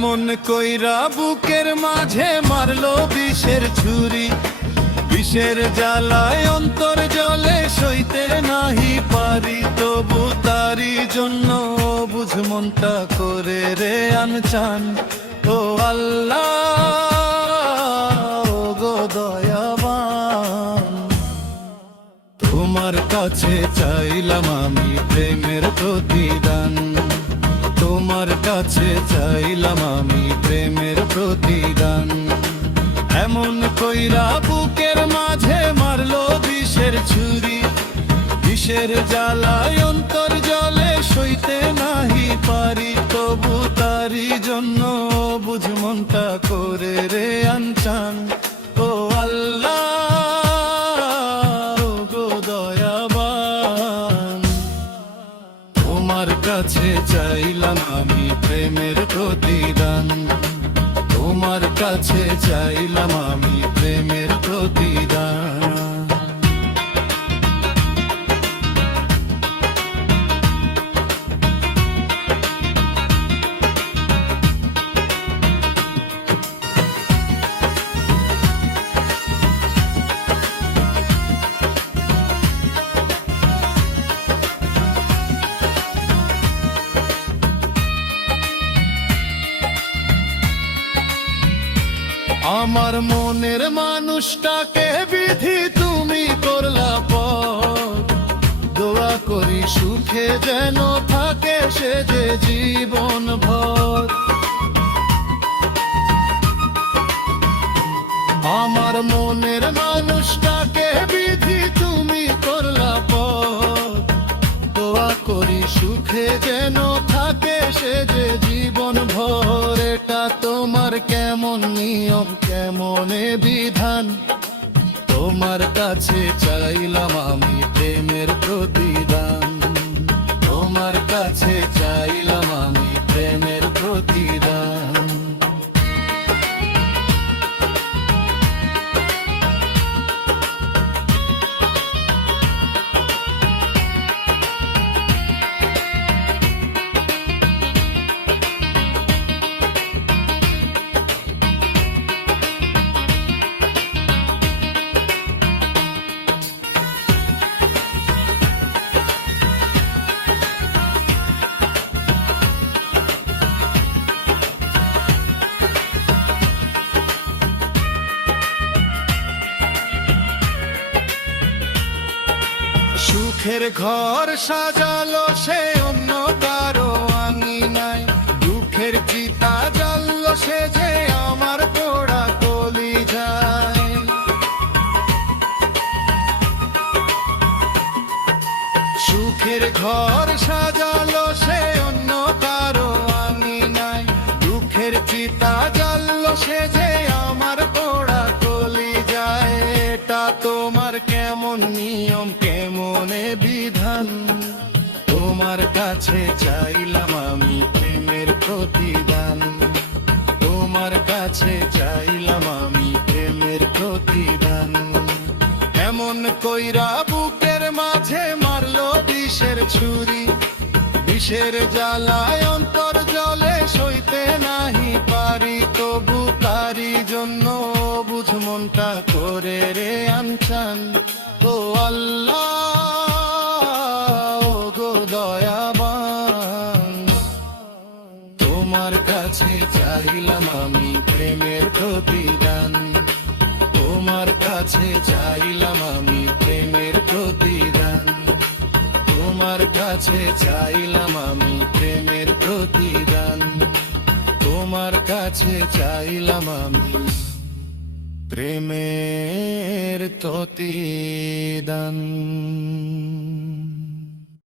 এমন কইরা বুকের মাঝে মারলো বিষের ছুরি, বিষের জ্বালায় অন্তর জলে সইতে নাহি পারি, তবু তারি জন্য বুঝ মনটা করে রে আনচান। ও আল্লাহ ও গো দয়াবান, তোমার কাছে চাইলাম আমি প্রেমের প্রতিদান, তোমার কাছে চাইলাম আমি প্রেমের প্রতিদান। এমন কইরা বুকের মাঝে মারলো বিষের ছুরি, বিষের জ্বালায় অন্তর জলে সইতে নাহি পারি, তবু তারি জন্য বুঝ মনটা করে রে আনচান। ও আল্লাহ ও গো দয়াবান, তোমার কাছে চাইলাম আমি প্রেমের প্রতিদান, তোমার কাছে চাইলাম আমি প্রেমের প্রতিদান। আমার মনের মানুষটাকে বিধি তুমি করলা পথ, দোয়া করি সুখে যেন থাকে সে যে জীবন ভর। আমার মনের মানুষটাকে বিধি তুমি করলা পথ, দোয়া করি সুখে যেন থাকে সে যে জীবন ভর। এটা তোমার কেমন নিয়ম কেমনে বিধান, তোমার কাছে চাইলাম আমি প্রেমের প্রতিদান, তোমার কাছে চাইলাম আমি প্রেমের প্রতিদান। সুখের ঘর সাজালো সে অন্য কারো আঙিনায়, দুঃখের চিতা জ্বাললো সে যে আমার পোড়া কলিজায়। সুখের ঘর সাজালো সে অন্য কারো আঙিনায়, দুঃখের চিতা জ্বাললো সে যে আমার পোড়া কলিজায়। এটা তোমার কেমন নিয়ম কেমনে বিধান, তোমার কাছে চাইলাম আমি প্রেমের প্রতিদান, তোমার কাছে চাইলাম আমি প্রেমের প্রতিদান। এমন কইরা বুকের মাঝে মারলো বিষের ছুরি, বিষের জ্বালায় অন্তর জলে সইতে নাহি পারি, তবু তারি জন্য বুঝ মনটা করে রে আনচান। ও আল্লাহ ও গো দয়াবান, তোমার কাছে চাইলাম আমি প্রেমের প্রতিদান, তোমার কাছে চাইলাম আমি প্রেমের প্রতিদান, তোমার কাছে চাইলাম আমি প্রেমের প্রতিদান, তোমার কাছে চাইলাম আমি প্রেমের প্রতিদান।